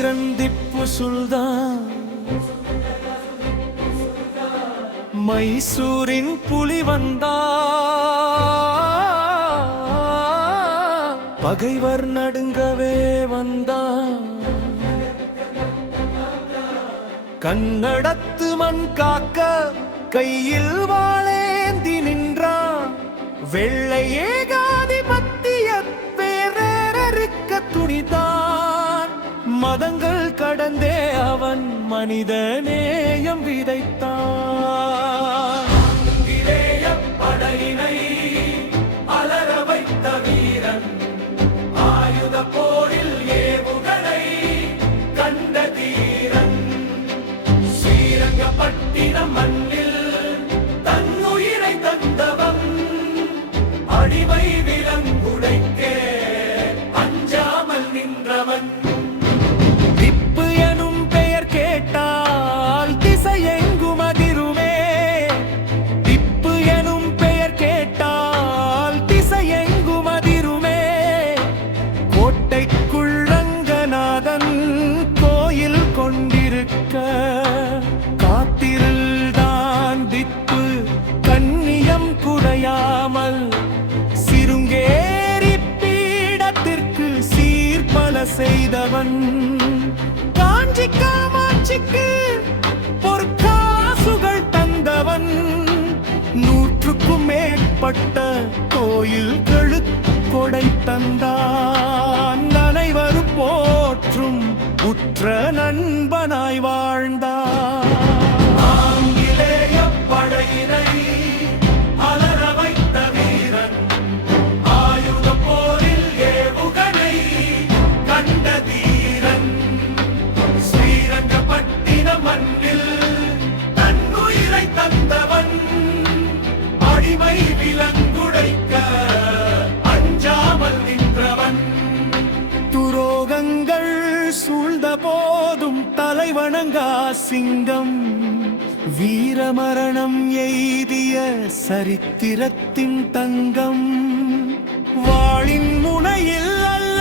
வீரன் திப்பு சுல்தான், மைசூரின் புலி வந்தா, பகைவர் நடுங்கவே வந்தா, கன்னடத்து மண் காக்க கையில் வாளேந்தி நின்றான், வெள்ளை ஏகாதிபத்திய பேரறுக்க துணிதான், மதங்கள் கடந்தே அவன் மனித நேயம் விதைத்தான். படையினை அலற வைத்த வீரன், ஆயுத போரில் ஏவுகணை கண்ட தீரன், ஸ்ரீரங்கப்பட்டினம் மண்ணில் தன்னுயிரை தந்தவன், அடிமை விலங்குடைக்கே அஞ்சாமல் நின்றவன். திப்பு எனும் பெயர் கேட்டால் திசையெங்கும் அதிருமே, திப்பு எனும் பெயர் கேட்டால் திசையெங்கும் அதிருமே, கோட்டைக்குள் ரங்கநாதன் கோயில் கொண்டிருக்க, காத்திருள்தான் திப்பு கண்ணியம் குறையாமல், சிருங்கேரி பீடத்திற்கு சீர்பல செய்தவன், காஞ்சி காமாட்சிக்கு பொற்காசுகள் தந்தவன், 100க்கும் மேற்பட்ட கோயில்களுக்கு கொடை தந்தான், அனைவரும் போற்றும் உற்ற நண்பனாய் வாழ்ந்தான். ஆங்கிலேய படையினை அலற வைத்த வீரன், ஆயுத போரில் ஏவுகணை கண்ட தீரன், ஸ்ரீரங்கப்பட்டினம் மண்ணில் தன்னுயிரை தந்தவன், அடிமை விலங்குடைக்க அஞ்சாமல் நின்றவன். துரோகங்கள் சூழ்ந்த போதும் தலைவணங்கா சிங்கம், வீரமரணம் எய்திய சரித்திரத்தின் தங்கம், வாளின் முனையில் அல்ல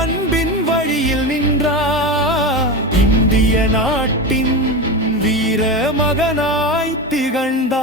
அன்பின் வழியில் நின்றார், இந்திய நாட்டின் வீர மகனாய் திகழ்ந்தார்.